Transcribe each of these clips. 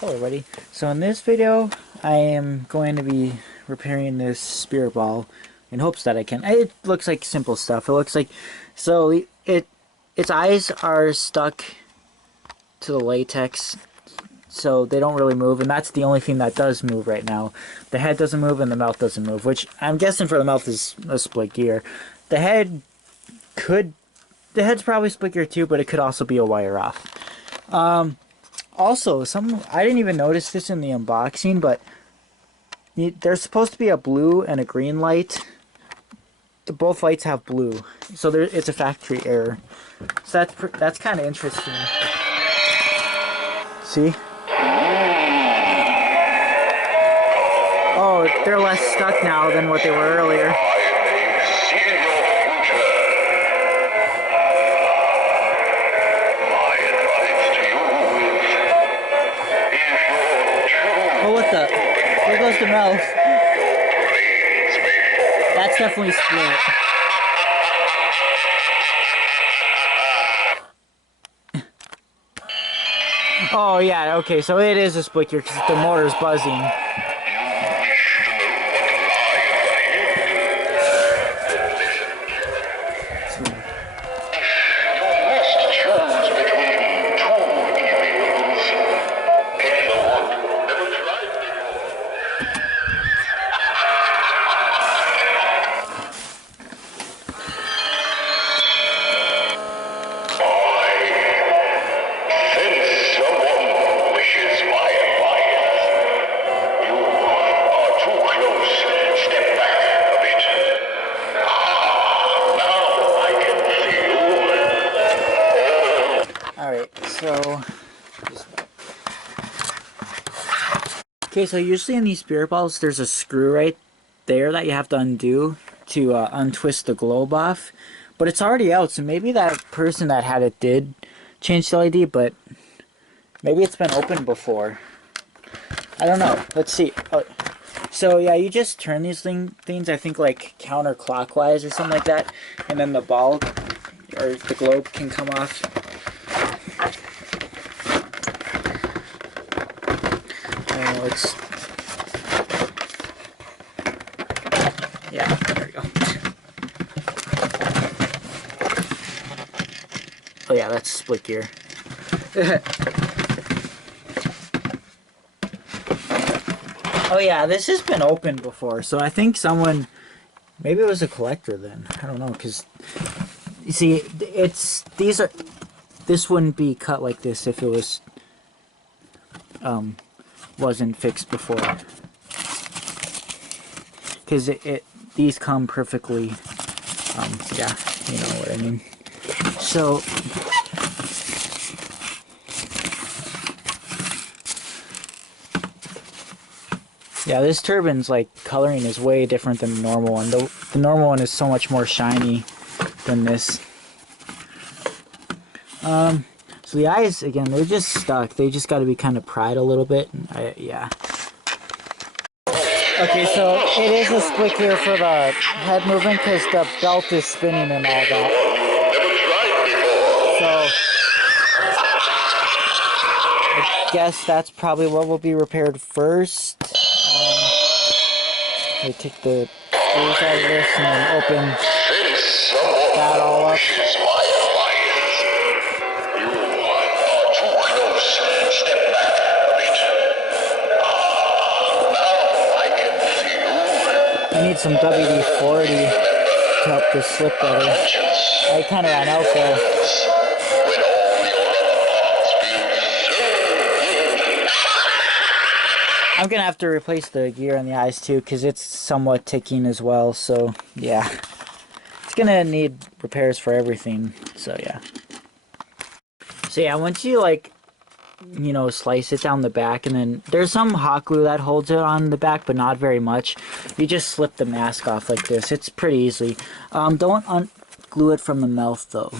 Hello everybody. So in this video I am going to be repairing this spirit ball in hopes that I can. It looks like simple stuff. It looks like its eyes are stuck to the latex, so they don't really move, and that's the only thing that does move right now. The head doesn't move and the mouth doesn't move, which I'm guessing for the mouth is a split gear. The head's probably split gear too, but it could also be a wire off. Also, I didn't even notice this in the unboxing, but there's supposed to be a blue and a green light. Both lights have blue, so it's a factory error. So that's kind of interesting. See? Oh, they're less stuck now than what they were earlier. Oh, what the? There goes the mouth. That's definitely split. Oh yeah, okay, so it is a split gear because the motor's buzzing. So usually in these spirit balls, there's a screw right there that you have to undo to untwist the globe off. But it's already out, so maybe that person that had it did change the LED, but maybe it's been opened before. I don't know. Let's see. Oh, so yeah, you just turn these things, I think like counterclockwise or something like that, and then the ball or the globe can come off. Yeah, there we go. Oh yeah, that's split gear. Oh yeah, this has been opened before, so I think maybe it was a collector then. I don't know, because you see, this wouldn't be cut like this if it was wasn't fixed before, because these come perfectly. Yeah, you know what I mean. So yeah, this turbine's like coloring is way different than the normal one. The normal one is so much more shiny than this. So the eyes, again, they're just stuck. They just got to be kind of pried a little bit. Yeah. Okay, so it is a split gear for the head movement because the belt is spinning and all that. So I guess that's probably what will be repaired first. We take the screws out of this and then open that all up. I need some WD-40 to help this slip better. I kind of ran out though. I'm gonna have to replace the gear on the eyes too because it's somewhat ticking as well, so yeah. It's gonna need repairs for everything, so yeah. So yeah, once you slice it down the back, and then there's some hot glue that holds it on the back, but not very much. You just slip the mask off like this. It's pretty easy. Don't unglue it from the mouth though.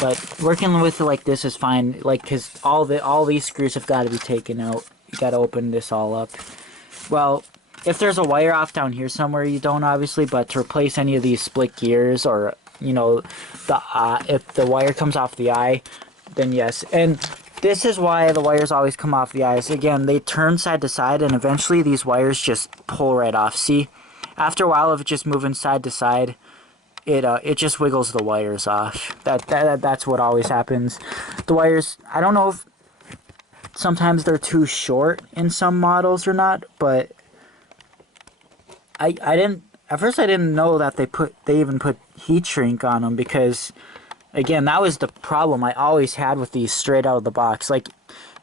But working with it like this is fine, because all these screws have got to be taken out. You got to open this all up. Well, if there's a wire off down here somewhere, you don't obviously, but to replace any of these split gears or if the wire comes off the eye, then yes. And This is why the wires always come off the eyes. Again, they turn side to side, and eventually these wires just pull right off. See? After a while of it just moving side to side, it just wiggles the wires off. That's what always happens. The wires, I don't know if sometimes they're too short in some models or not, but I didn't, at first I didn't know that they even put heat shrink on them, because again, that was the problem I always had with these straight out of the box. Like,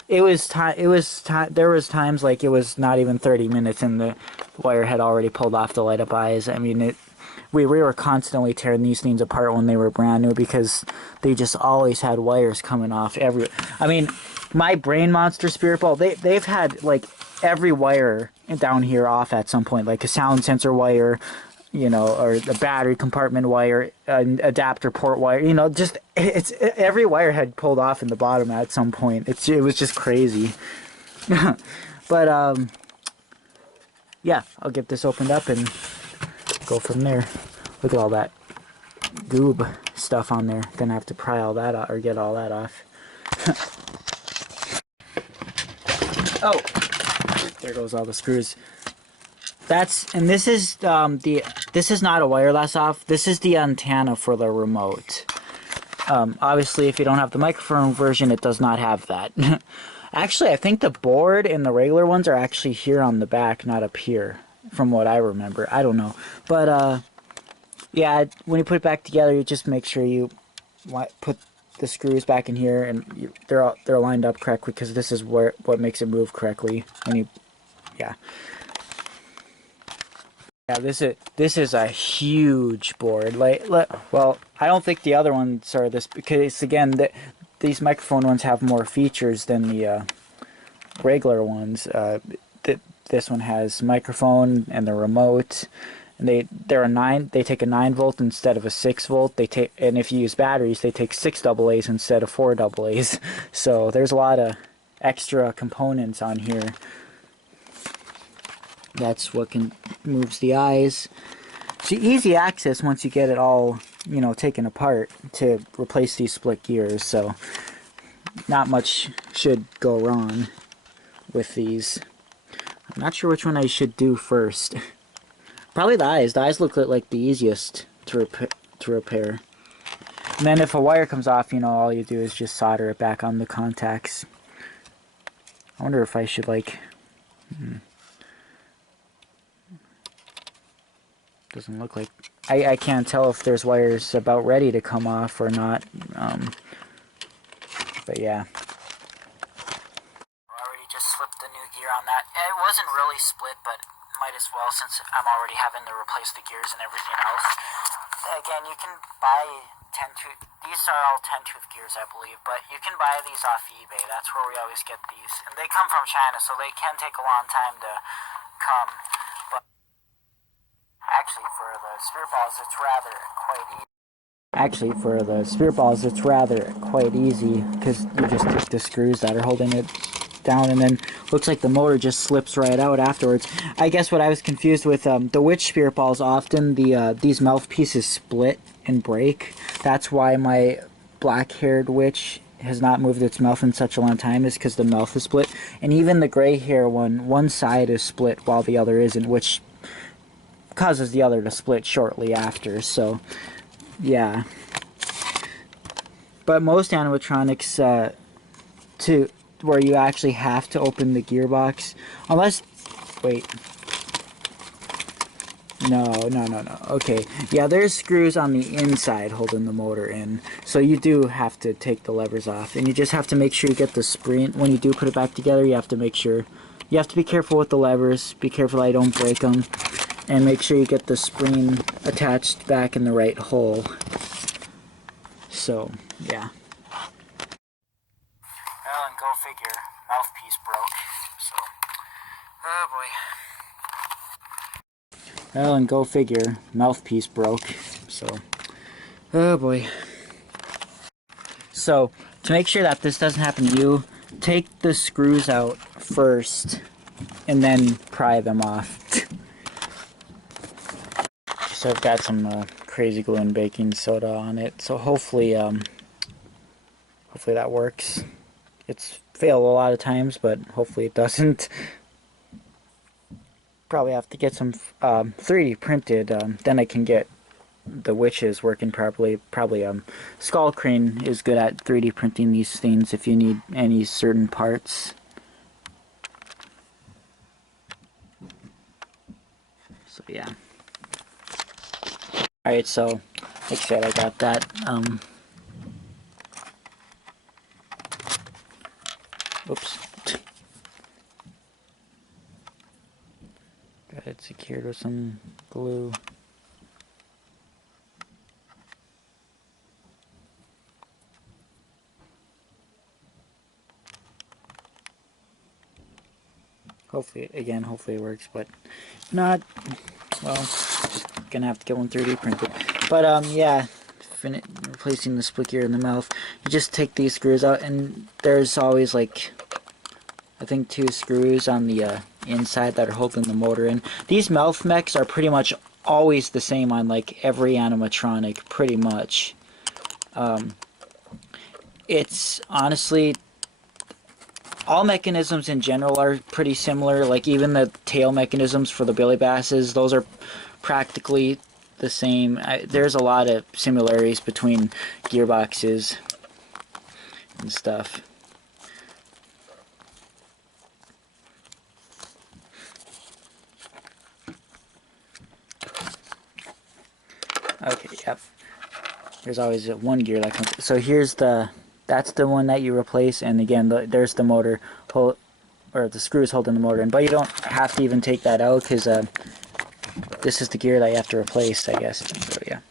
there was times like it was not even 30 minutes and the wire had already pulled off the light up eyes. I mean, we were constantly tearing these things apart when they were brand new, because they just always had wires coming off every. I mean, my Brain Monster Spirit Ball, they've had like every wire down here off at some point, like a sound sensor wire, you know, or the battery compartment wire, an adapter port wire, you know, just every wire had pulled off in the bottom at some point. It was just crazy. But yeah, I'll get this opened up and go from there. Look at all that goob stuff on there. Gonna have to pry all that out, or get all that off. Oh, there goes all the screws. This is this is not a wireless off. This is the antenna for the remote. Obviously, if you don't have the microphone version, it does not have that. Actually, I think the board and the regular ones are actually here on the back, not up here, from what I remember. I don't know, but yeah, when you put it back together, you just make sure you put the screws back in here, and they're lined up correctly, because this is what makes it move correctly. When you, yeah. Yeah, this is a huge board. Well, I don't think the other ones are this, because again, these microphone ones have more features than the regular ones. This one has microphone and the remote, and they take a 9-volt instead of a 6-volt. And if you use batteries, they take 6 AA's instead of 4 AA's. So there's a lot of extra components on here. That's what moves the eyes. So easy access once you get it all, you know, taken apart to replace these split gears. So not much should go wrong with these. I'm not sure which one I should do first. Probably the eyes. The eyes look like the easiest to repair. And then if a wire comes off, you know, all you do is just solder it back on the contacts. I wonder if I should like. Doesn't look like. I can't tell if there's wires about ready to come off or not. But yeah. I already just slipped the new gear on that. It wasn't really split, but might as well, since I'm already having to replace the gears and everything else. Again, you can buy 10-tooth. These are all 10-tooth gears, I believe, but you can buy these off eBay. That's where we always get these, and they come from China, so they can take a long time to come. But actually, for the Spirit Balls, it's rather quite easy. Because you just take the screws that are holding it down, and then looks like the motor just slips right out afterwards. I guess what I was confused with, the witch Spirit Balls, often these mouthpieces split and break. That's why my black-haired witch has not moved its mouth in such a long time, is because the mouth is split. And even the gray hair one side is split while the other isn't, which causes the other to split shortly after. So yeah, but most animatronics where you actually have to open the gearbox, unless, wait, no, okay, yeah, there's screws on the inside holding the motor in, so you do have to take the levers off, and you just have to make sure you get the spring. When you do put it back together, you have to make sure, you have to be careful with the levers, be careful that you don't break them, and make sure you get the spring attached back in the right hole. So, yeah. Well, and go figure, mouthpiece broke, so, oh boy. Well, and go figure, mouthpiece broke, so, oh boy. So, to make sure that this doesn't happen to you, take the screws out first, and then pry them off. So I've got some crazy glue and baking soda on it, so hopefully that works. It's fail a lot of times, but hopefully it doesn't. Probably have to get some 3D printed, then I can get the witches working properly. Probably Skull Crane is good at 3D printing these things if you need any certain parts. So yeah. Alright, so like I said, I got that. Oops. Got it secured with some glue. Hopefully it works, but if not, well, just gonna have to get one 3D printed. But yeah, replacing the split gear in the mouth, you just take these screws out, and there's always like, I think 2 screws on the inside that are holding the motor in. These mouth mechs are pretty much always the same on like every animatronic, pretty much. It's honestly, all mechanisms in general are pretty similar. Like even the tail mechanisms for the Billy Basses, those are practically the same. There's a lot of similarities between gearboxes and stuff. Okay, yep. There's always one gear that comes. So here's that's the one that you replace, and again, there's the motor or the screws holding the motor in. But you don't have to even take that out, because this is the gear that you have to replace, I guess. So yeah,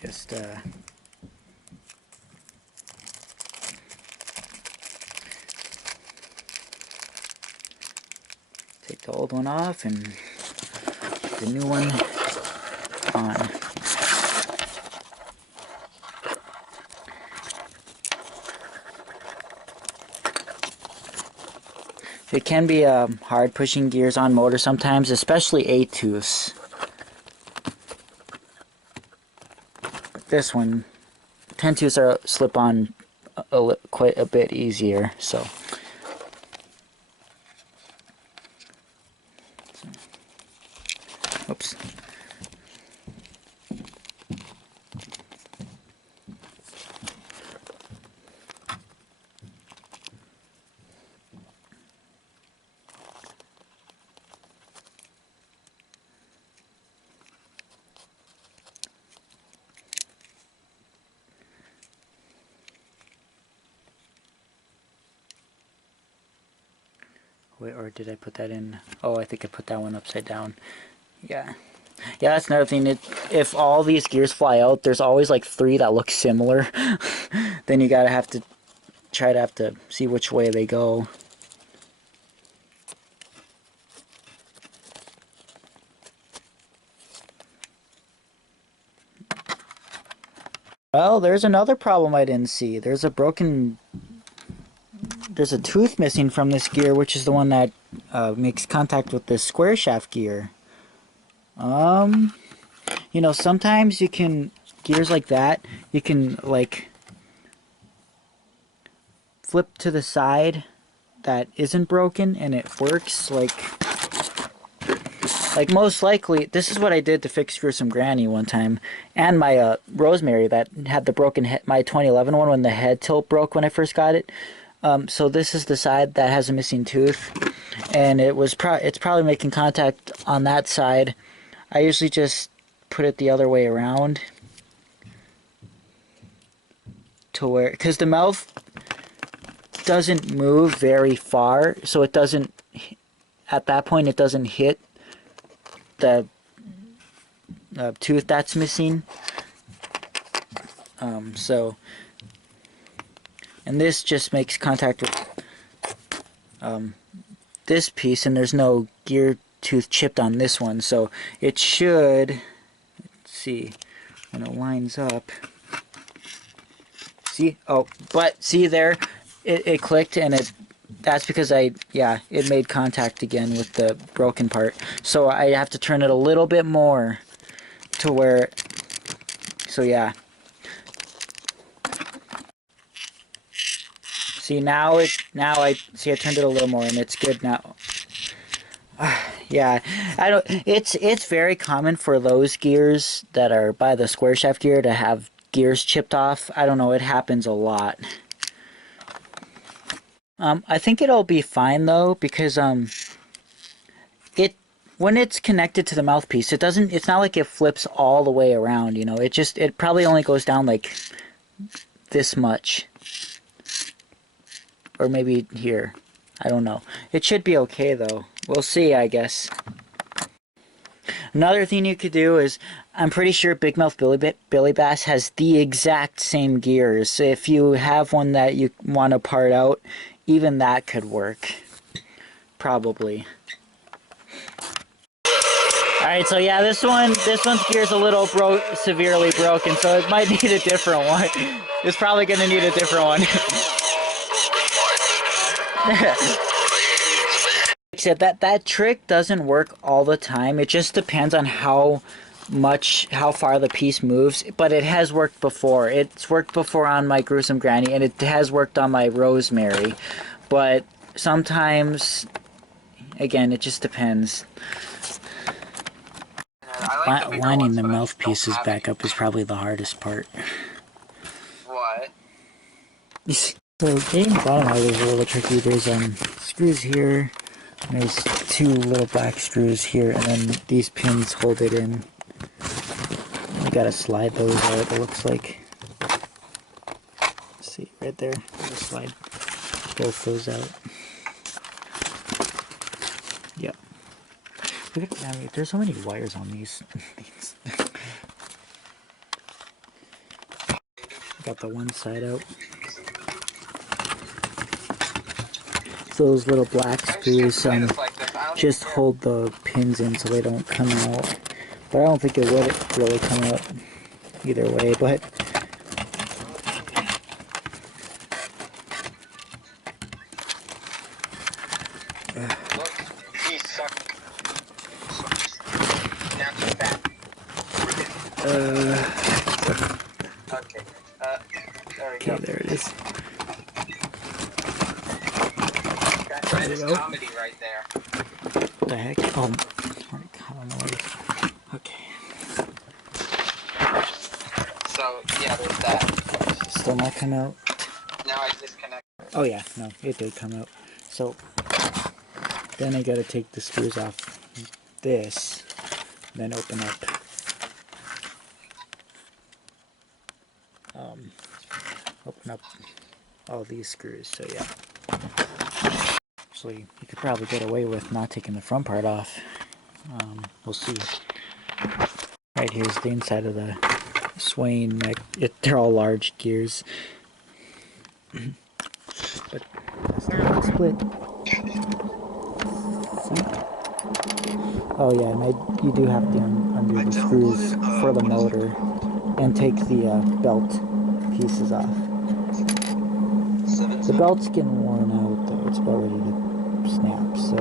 just take the old one off and the new one on. It can be hard pushing gears on motors sometimes, especially 8-tooths. This one, 10-tooths are slip on quite a bit easier. So. Oops. Wait, or did I put that in? Oh, I think I put that one upside down. Yeah. Yeah, that's another thing. If all these gears fly out, there's always like 3 that look similar. Then you gotta have to see which way they go. Well, there's another problem I didn't see. There's a tooth missing from this gear, which is the one that makes contact with the square shaft gear. You know, sometimes gears like that, you can like flip to the side that isn't broken and it works. Like most likely, this is what I did to fix Gruesome Granny one time, and my Rosemary that had the broken head, my 2011 one when the head tilt broke when I first got it. So this is the side that has a missing tooth, and it's probably making contact on that side. I usually just put it the other way around to where, because the mouth doesn't move very far, so it doesn't, at that point it doesn't hit the tooth that's missing. So, and this just makes contact with this piece, and there's no gear tooth chipped on this one, so it should, let's see, when it lines up, see, oh, but see there, it clicked, and that's because it made contact again with the broken part. So I have to turn it a little bit more to where, so yeah. See, now I see I turned it a little more and it's good now. Yeah, I don't. It's very common for those gears that are by the square shaft gear to have gears chipped off. I don't know. It happens a lot. I think it'll be fine though because it when it's connected to the mouthpiece, it doesn't. It's not like it flips all the way around. You know, it probably only goes down like this much, or maybe here. I don't know. It should be okay though. We'll see, I guess. Another thing you could do is, I'm pretty sure Big Mouth Billy Bass has the exact same gears. So if you have one that you want to part out, even that could work. Probably. Alright, so yeah, this one's gear's a little severely broken, so it might need a different one. It's probably going to need a different one. Except that trick doesn't work all the time. It just depends on how far the piece moves. But it has worked before. It's worked before on my Gruesome Granny, and it has worked on my Rosemary. But sometimes, again, it just depends. Lining the mouthpieces back up is probably the hardest part. What? So getting the bottom out is a little tricky. There's screws here. And there's two little black screws here, and then these pins hold it in. You gotta slide those out, it looks like. See, right there. Just slide both those out. Yep. Look at that. There's so many wires on these things. Got the one side out. So those little black screws just hold the pins in so they don't come out. But I don't think it would really come out either way, but okay, there it is. There we go. Comedy right there. What the heck? Oh, I don't know what it is. Okay. So, yeah, there's that. Still not come out? Now I disconnect. Oh yeah, no, it did come out. So, then I gotta take the screws off this, then open up all these screws, so yeah. Actually, you could probably get away with not taking the front part off. We'll see. Right here's the inside of the swaying neck. They're all large gears. But that's not split. See? Oh yeah, and you do have to undo the screws for the motor and take the belt pieces off. The belt's getting worn out though, it's about ready to snap, so...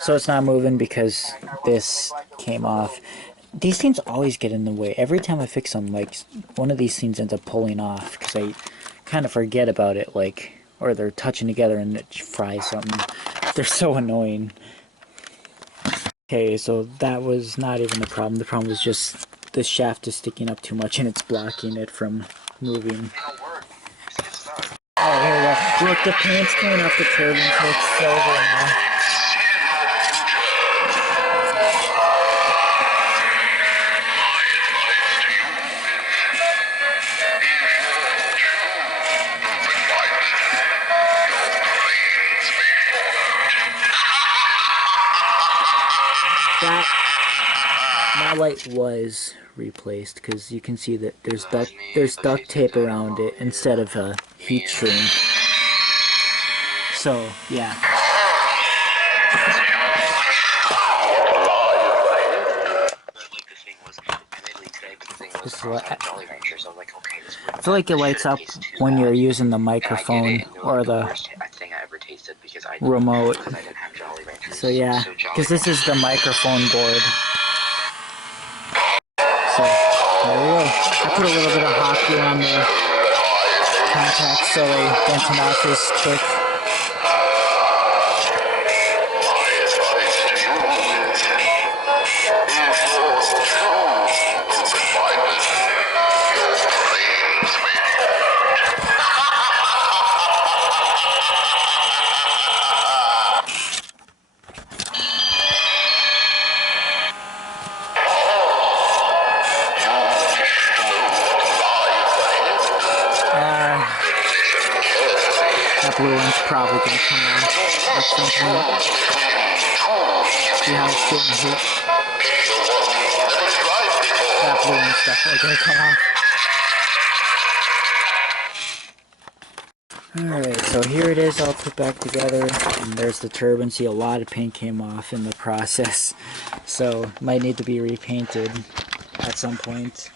So it's not moving because this came off. These things always get in the way. Every time I fix them, like, one of these things ends up pulling off because I kind of forget about it, like, or they're touching together and it fries something. They're so annoying. Okay, so that was not even the problem. The problem was just this shaft is sticking up too much and it's blocking it from moving. Oh, here we go. Look, the paint's coming off the turbine, so it's silver now. light was replaced because you can see that there's duct tape around it instead of a heat shrink. So yeah. This is I feel like it lights up when you're using the microphone or the remote. So yeah, because this is the microphone board. So there we go. I put a little bit of hot glue on the contacts so they don't come off as quick. That blue one's probably going to come out at some point. See how it's getting hit? That blue one's definitely going to come off. Alright, so here it is all put back together, and there's the turbine. See, a lot of paint came off in the process, so might need to be repainted at some point.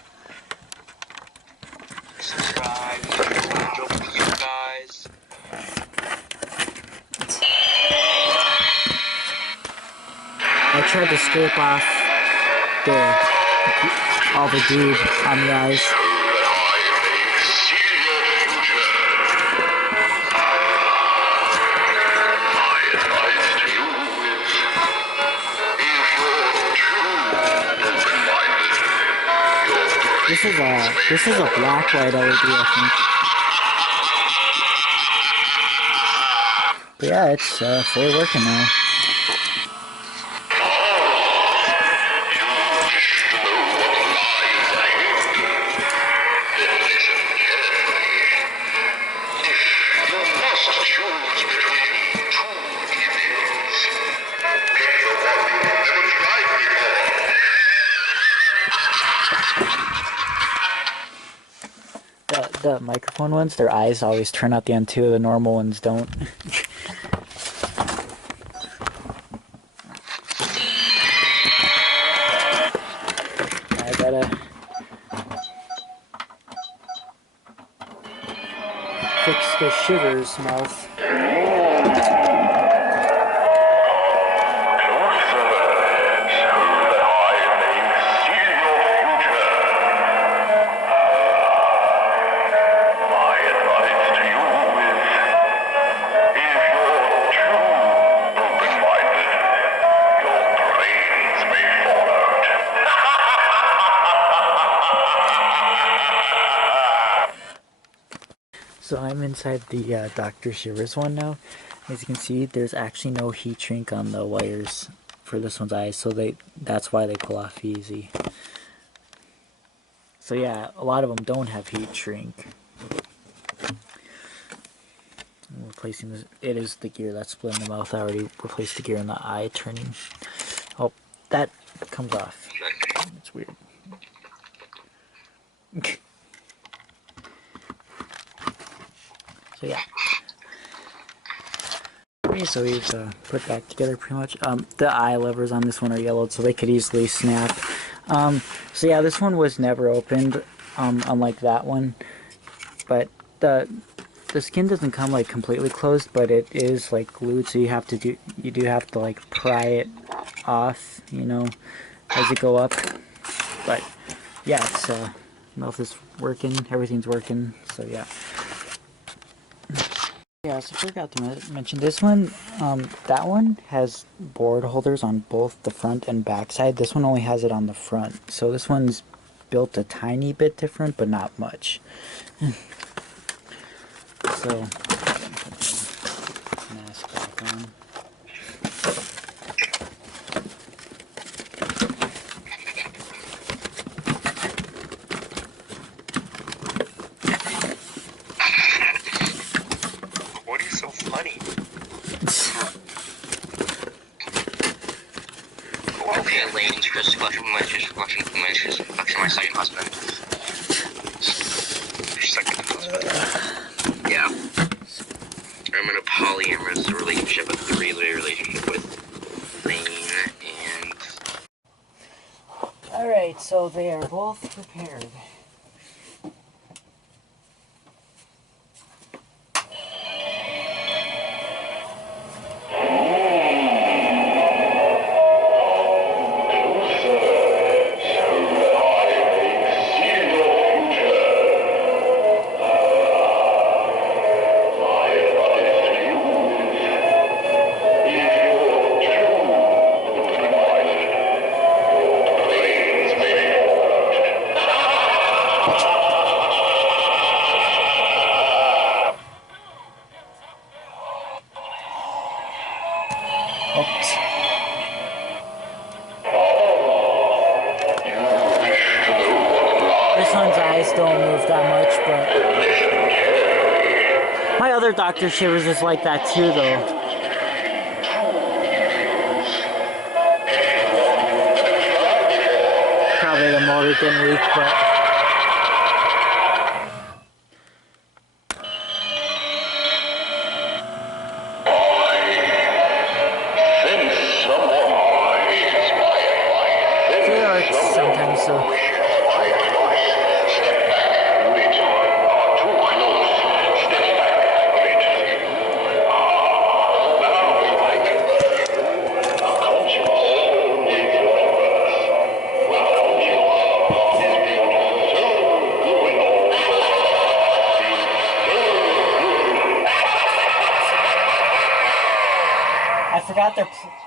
Subscribe, you guys. I tried to scrape off all the goo on the eyes. This is a black light LED, I think. But yeah, it's fully working now. The microphone ones, their eyes always turn out the end too, the normal ones don't. I gotta fix the shiver's mouth. So I'm inside the Dr. Shivers one now. As you can see, there's actually no heat shrink on the wires for this one's eyes, so that's why they pull off easy. So yeah, a lot of them don't have heat shrink. I'm replacing this. It is the gear that's splitting the mouth. I already replaced the gear in the eye turning. Oh, that comes off. It's weird. So yeah. Okay, so we've put back together pretty much. The eye levers on this one are yellowed, so they could easily snap. So yeah, this one was never opened, unlike that one. But the skin doesn't come like completely closed, but it is like glued, so you do have to like pry it off, you know, as you go up. But yeah, it's mouth is working, everything's working, so yeah. Yeah, so I forgot to mention this one. That one has board holders on both the front and back side. This one only has it on the front. So this one's built a tiny bit different, but not much. So, mask back on. Okay, ladies, just collection from my my second husband. Second husband. Yeah. I'm in a polyamorous relationship, a three-way relationship with Lane and... Alright, so they are both prepared. Oops. This one's eyes don't move that much, but my other Dr. Shivers is like that too, though. Probably the motor didn't leak, but sometimes so.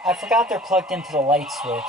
I forgot they're plugged into the light switch.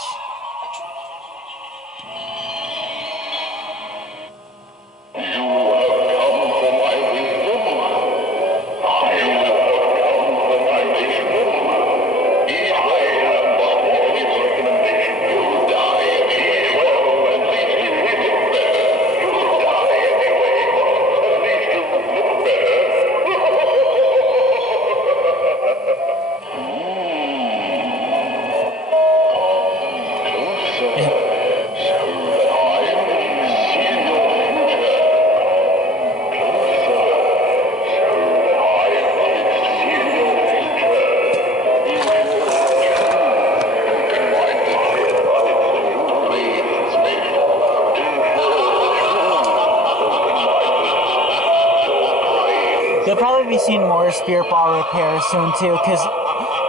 You'll probably be seeing more spirit ball repairs soon too, because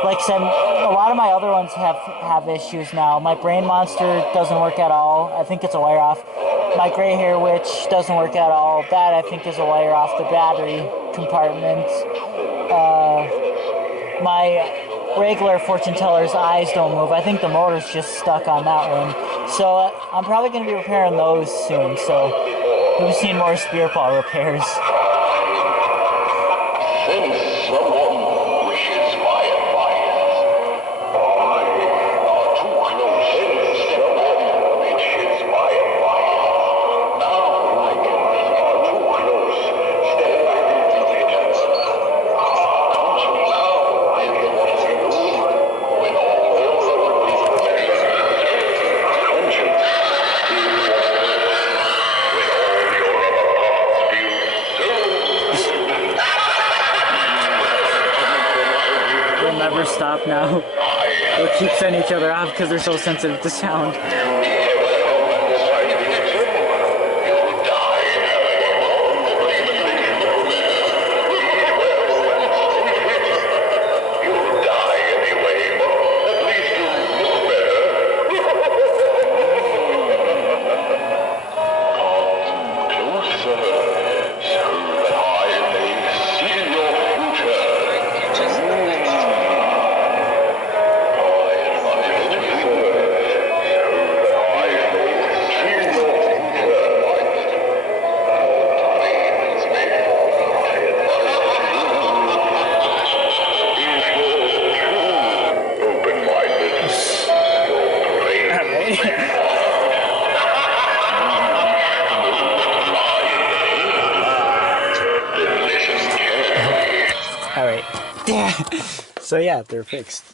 like I said, a lot of my other ones have issues now. My brain monster doesn't work at all. I think it's a wire off. My gray hair witch doesn't work at all. That I think is a wire off the battery compartment. My regular fortune teller's eyes don't move. I think the motor's just stuck on that one. So I'm probably going to be repairing those soon. So you'll be seeing more spirit ball repairs. Never stop now. They'll keep sending each other off because they're so sensitive to sound. Alright. So yeah, they're fixed.